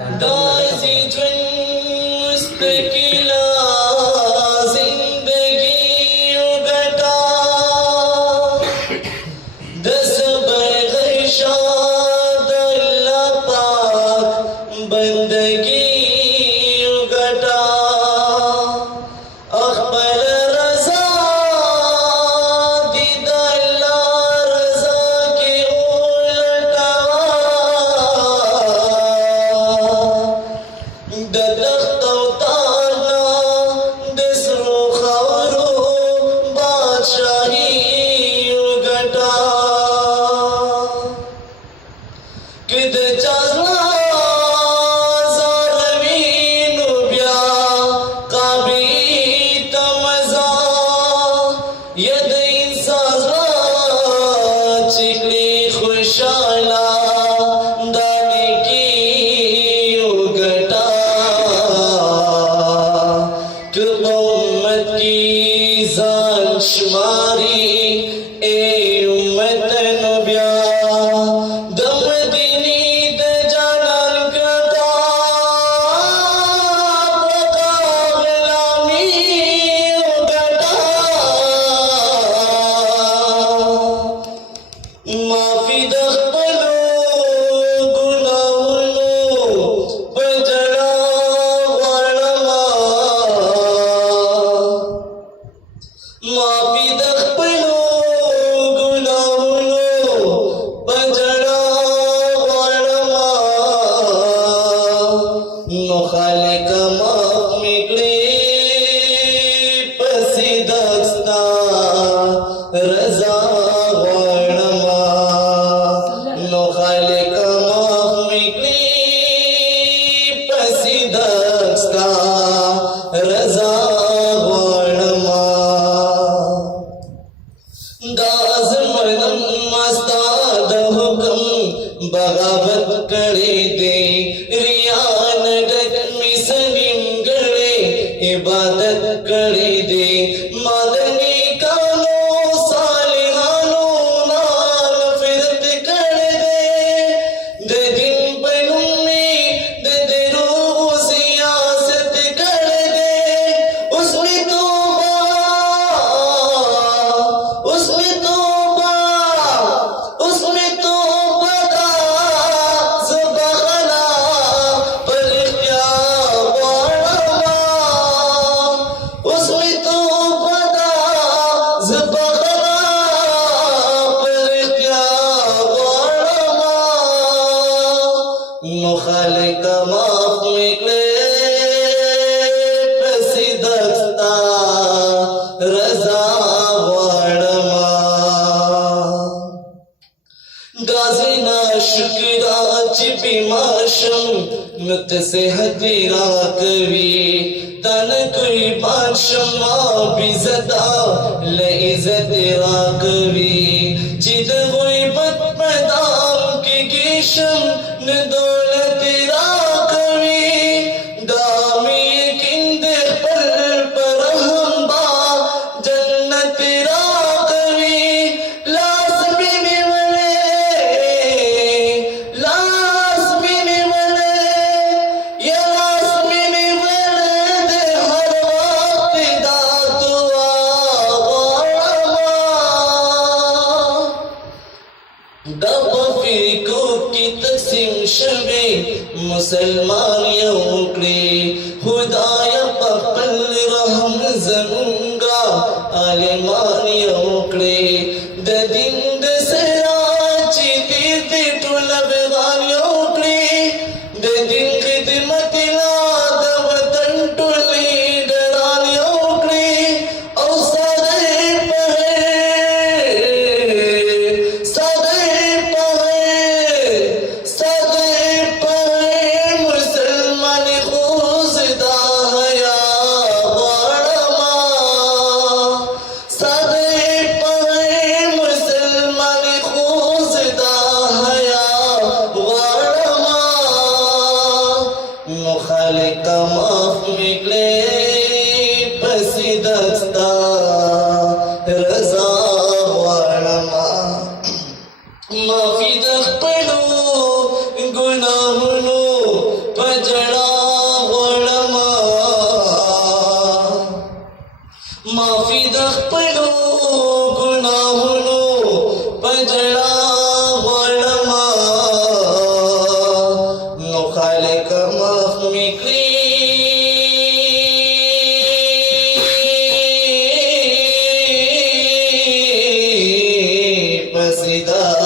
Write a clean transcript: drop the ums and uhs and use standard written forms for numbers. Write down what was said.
दासे जुवंद मुस्तकिला जिंदगी उगटा दस बरशाद अल्लाह पाक बंदगी उगटा अकबर रजा दीदा अल्लाह रजा के उलटा ददख्त उतारना दसरो खवरो बादशाही उगटा किद चाजना ज़ारवीन ब्या काबी तमजा यद इंसाज़ा चिकली खुशाला दाने की उगटा तु उम्मत की जान शुमारी ए उम्मत नबिया दम दिनी द जानन कटा बका गुलामी उगटा माफी दखलो गुनाहनो बजड़ा वरमा माफी दखलो गुनाहनो बजड़ा वरमा नो खालिक माफ मिकड़े पसीदस्ता रजा वरमा नो खालिक माफ मिकड़े पसीदस्ता रजा वरमा दास मनम मस्ता हुकम बगावत करे दे रियान गत मिसलिम गड़े इबादत करे दे मादनी कानो सालिहानो नाल फिरत करे दे दिन पनुनी दे रूह सियासत करे दे उसमें तौबा उसमें तौबा उसमें तौबा दा ज़बाना पर क्या वारमा उसमें तौबा दा ज़बाना पर क्या वारमा नो खालिक माफ मिले पसीदस्ता रजा वरमा गाज़िना शुक्रा चिपी माशम मुत से हतीरा कवी तन कोई बादशमा बिजदा ले इज्जत राकवी चिद कोई बत पैदाम की गिशम न दौलत राकवी दामी किंद पर हम बा जन्नत राकवी लाज़मी निवले लाज़मी निवले या लाज़मी निवले दे हर वक्त दा दुआ वरमा दफ़ीको की तक़सीम शबे मुसलमान यौकड़े खुदाया पपल रहम ज़नूंगा आलिमान यौकड़े द दिन द सराची तीर्थ टुलब गान यौकड़े द दिन खिदमत ला द वतन टुली डरान यौकड़े औ सादे पहे मुसलमान खुजदा हया वरमा सादे पहे मुसलमान खुजदा हया वरमा नो खालिक माफ मिले पसीदस्ता रजा वरमा माफी दखलो गुनाहनो पजड़ा वड़मा माफी दखपलो गुनाहुनो पजड़ा वड़मा नो खालिक माफ मिकली पसीदा